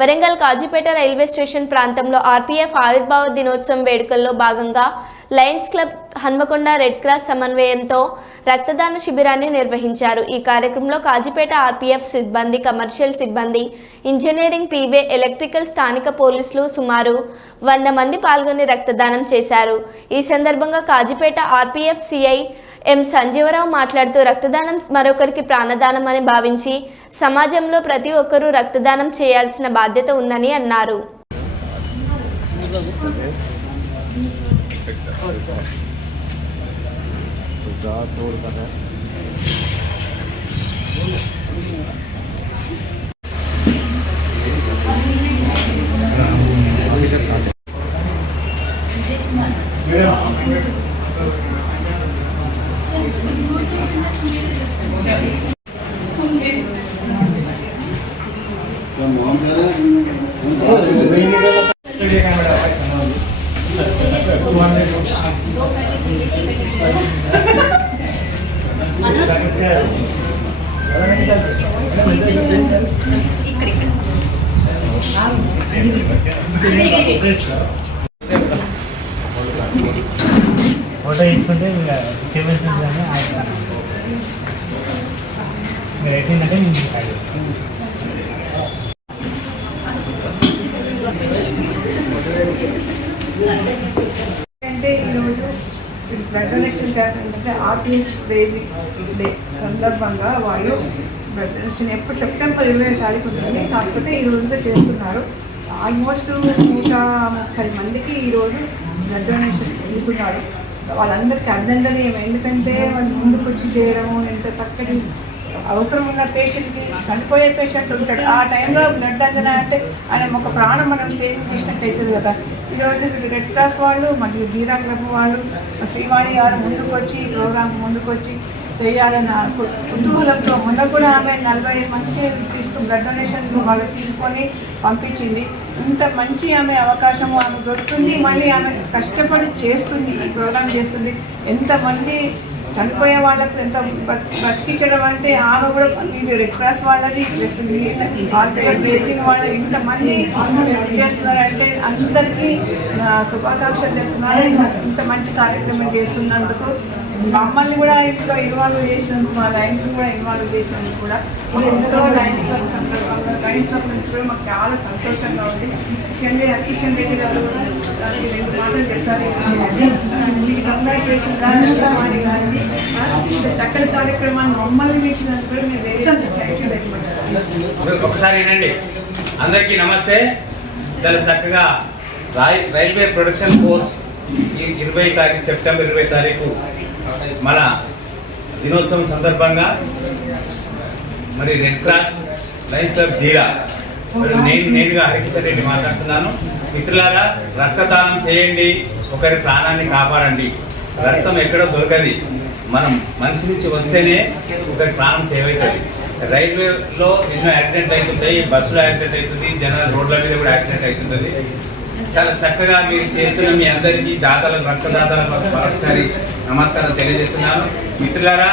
Warangal Kazipet railway station ప్రాంతంలో RPF ఆవిర్భావ దినోత్సవం వేడుకల్లో భాగంగా Lions Club Hanamkonda red cross సమన్వయంతో రక్తదాన శిబిరాన్ని నిర్వహించారు. ఈ కార్యక్రమంలో కాజీపేట ఆర్పీఎఫ్ సిబ్బంది కమర్షియల్ సిబ్బంది ఇంజనీరింగ్ పీవే ఎలక్ట్రికల్ స్థానిక పోలీసులు సుమారు వంద మంది పాల్గొని రక్తదానం చేశారు. ఈ సందర్భంగా Kazipet RPF CI M Sanjeevarao మాట్లాడుతూ రక్తదానం మరొకరికి ప్రాణదానం అని భావించి సమాజంలో ప్రతి ఒక్కరూ రక్తదానం చేయాల్సిన బాధ్యత ఉందని అన్నారు. ఫోటో తీసుకుంటే ఇంకా డిస్టర్బెన్స్ ఉంటుందని ఆగుతాను మీరు ఎట్టిందంటే నేను కాదు అంటే ఈరోజు బ్లడ్ డొనేషన్ క్యాంప్ ఏంటంటే ఆర్టీఎస్ డేజీ డే సందర్భంగా వాళ్ళు బ్లడ్ డొనేషన్ ఎప్పుడు సెప్టెంబర్ ఇరవై తారీఖు ఉంటుంది. కాకపోతే ఈ రోజుతో చేస్తున్నారు. ఆల్మోస్ట్ నూట ముప్పై మందికి ఈరోజు బ్లడ్ డొనేషన్ తీసుకున్నారు వాళ్ళందరికీ అభినందనీయం ఎందుకంటే వాళ్ళు ముందుకు వచ్చి చేయడము ఎంత చక్కటి అవసరం ఉన్న పేషెంట్కి చనిపోయే పేషెంట్ ఉంటాడు. ఆ టైంలో బ్లడ్ అంజనా అంటే ఆయన ఒక ప్రాణం మనం సేవ్ చేసినట్టు అవుతుంది కదా. ఈరోజు రెడ్ క్రాస్ వాళ్ళు మరియు జీరా క్లబ్ వాళ్ళు శ్రీవాణి గారు ముందుకు వచ్చి ప్రోగ్రామ్ ప్రోగ్రాం ముందుకు వచ్చి చేయాలన్న కుతూహలంతో మొన్న కూడా ఆమె నలభై మంది తీసుకుని బ్లడ్ డొనేషన్ వాళ్ళు తీసుకొని పంపించింది. ఇంత మంచి ఆమె అవకాశము ఆమె దొరుకుతుంది మళ్ళీ ఆమె కష్టపడి చేస్తుంది ఈ ప్రోగ్రాం చేస్తుంది. ఎంతమంది చనిపోయే వాళ్ళకు ఎంత బతికించడం అంటే ఆమె కూడా ఇది రెడ్ క్రాస్ వాళ్ళది చేస్తుంది హాస్పిటల్ చేసిన వాళ్ళు ఇంతమంది చేస్తున్నారంటే అందరికీ శుభాకాంక్షలు చేస్తున్నారు ఇంత మంచి కార్యక్రమం చేస్తున్నందుకు మమ్మల్ని కూడా ఇంట్లో ఇన్వాల్వ్ చేసినందుకు మా లైన్స్ కూడా ఇన్వాల్వ్ చేసినందుకు కూడా ఇప్పుడు ఎంతో లైన్స్ సందర్భంగా లైన్స్ నుంచి కూడా మాకు చాలా సంతోషంగా ఉంది. ఎందుకంటే కిషన్ రెడ్డి గారు దానికి రెండు మాటలు చెప్తారు కంగ్రాచులేషన్ గారి చక్కటి కార్యక్రమాన్ని మమ్మల్ని మీచినందుకు కూడా మేము వేరే ఒకసారి వినండి. అందరికీ నమస్తే. చాలా చక్కగా రైల్వే ప్రొడక్షన్ కోర్స్ ఇరవై తారీఖు సెప్టెంబర్ ఇరవై తారీఖు మన దినోత్సవం సందర్భంగా మరి రెడ్ క్రాస్ లైన్స్ ఆఫ్ ధీరా మరి నేను నేనుగా హరికిషన్ రెడ్డి మాట్లాడుతున్నాను. మిత్రులారా రక్తదానం చేయండి ఒకరి ప్రాణాన్ని కాపాడండి. రక్తం ఎక్కడో దొరకది. మనం మనిషి నుంచి వస్తేనే ఒకరి ప్రాణం సేవ్ అవుతుంది. రైల్వేలో ఎన్నో యాక్సిడెంట్ అవుతుంటాయి బస్సులో యాక్సిడెంట్ అవుతుంది జనాలు రోడ్ల మీద కూడా యాక్సిడెంట్ అవుతుంటుంది. చాలా చక్కగా మీరు చేస్తున్న మీ అందరికీ దాతలకు రక్తదాతలకు మరొకసారి నమస్కారం తెలియజేస్తున్నాను. మిత్రులారా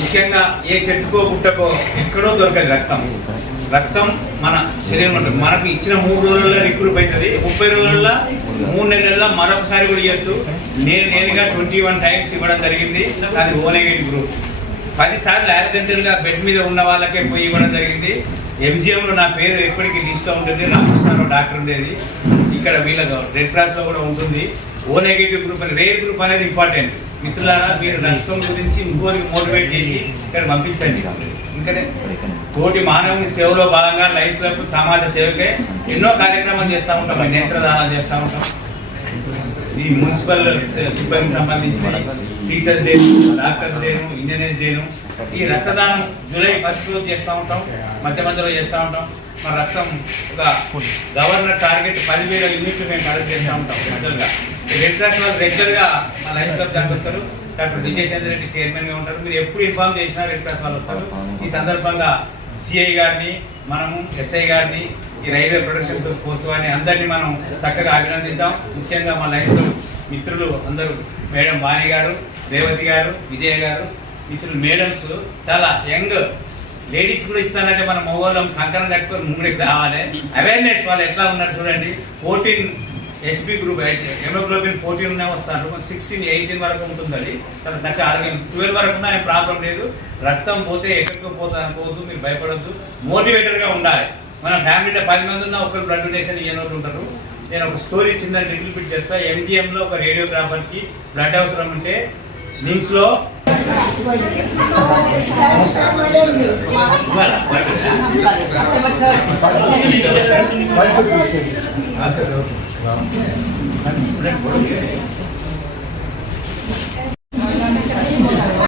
ముఖ్యంగా ఏ చెట్టుకో పుట్టకో ఎక్కడో దొరకదు రక్తం. రక్తం మన శరీరం ఉంటుంది. మనకు ఇచ్చిన మూడు రోజుల్లో రిక్రూట్ అవుతుంది ముప్పై రోజుల్లో మూడు నెలల్లో మరొకసారి కూడా ఇవ్వచ్చు నేను నేనుగా ట్వంటీ వన్ టైమ్స్ ఇవ్వడం జరిగింది. అది ఓ నెగటివ్ గ్రూప్ పదిసార్లు యాక్సిడెంటల్గా బెడ్ మీద ఉన్న వాళ్ళకే పోయి ఇవ్వడం జరిగింది. ఎంజిఎంలో నా పేరు ఎప్పటికీ లిస్ట్లో ఉంటుంది. రామకృష్ణారావు డాక్టర్ ఉండేది. ఇక్కడ వీళ్ళకు రెడ్ క్రాస్లో కూడా ఉంటుంది. ఓ నెగిటివ్ గ్రూప్ అని రేర్ గ్రూప్ అనేది ఇంపార్టెంట్ మిత్రులారా మీరు నష్టం గురించి ఇంకోరికి మోటివేట్ చేసి ఇక్కడ పంపించండి. ఇంకనే? తోటి మానవుని సేవలో భాగంగా లైఫ్ క్లబ్ సమాజ సేవకే ఎన్నో కార్యక్రమాలు చేస్తూ ఉంటాం. నేత్రదానాలు చేస్తూ ఉంటాం. ఈ మున్సిపల్ సిబ్బందికి సంబంధించిన టీచర్స్ డేను డాక్టర్స్ డేను ఇంజనీర్స్ డేను ఈ రక్తదానం జూలై ఫస్ట్ రోజు చేస్తూ ఉంటాం మధ్య మధ్యలో చేస్తూ ఉంటాం. మన రక్తం ఒక గవర్నర్ టార్గెట్ పదివేల యూనిట్లు మేము కలెక్ట్ చేస్తూ ఉంటాం రెగ్యులర్గా రెడ్ క్రాస్ వాళ్ళు రెగ్యులర్గా మా లైఫ్ క్లబ్ దానికి వస్తారు. డాక్టర్ విజయ్ చంద్ర రెడ్డి చైర్మన్గా ఉంటారు. మీరు ఎప్పుడు ఇన్ఫార్మ్ చేసినా రెడ్ క్రాస్ వాళ్ళు వస్తారు. ఈ సందర్భంగా సిఐ గారిని మనము ఎస్ఐ గారిని ఈ రైల్వే ప్రొడక్షన్ ఫోర్స్ వారిని అందరినీ మనం చక్కగా అభినందిద్దాం. ముఖ్యంగా మా లైన్లో మిత్రులు అందరూ మేడం వాణి గారు రేవతి గారు విజయ గారు మిత్రులు మేడమ్స్ చాలా యంగ్ లేడీస్ కూడా ఇస్తానంటే మన మగవాళ్ళం కంకణం కట్టుకొని ముంగడికి రావాలి. అవేర్నెస్ వాళ్ళు ఎట్లా ఉన్నారు చూడండి. Fourteen HP group hemoglobin fourteen ఉన్న వస్తారు. సిక్స్టీన్ ఎయిటీన్ వరకు ఉంటుంది అది చాలా చక్కగా ఆరోగ్యం. ట్వెల్వ్ వరకు ఉన్నా ప్రాబ్లం లేదు. రక్తం పోతే ఎక్కడికో పోతా అనుకోవద్దు మీరు భయపడద్దు. మోటివేటెడ్గా ఉండాలి. మన ఫ్యామిలీలో పది మంది ఉన్న ఒకరు బ్లడ్ డొనేషన్ ఇవ్వనోళ్ళు ఉంటారు. నేను ఒక స్టోరీ చిన్న రివ్యూ పిట్ చేస్తా ఎంజిఎంలో ఒక రేడియోగ్రాఫర్కి బ్లడ్ అవసరం ఉంటే నిమ్స్లో ఇవ్వాలా? బ్లడ్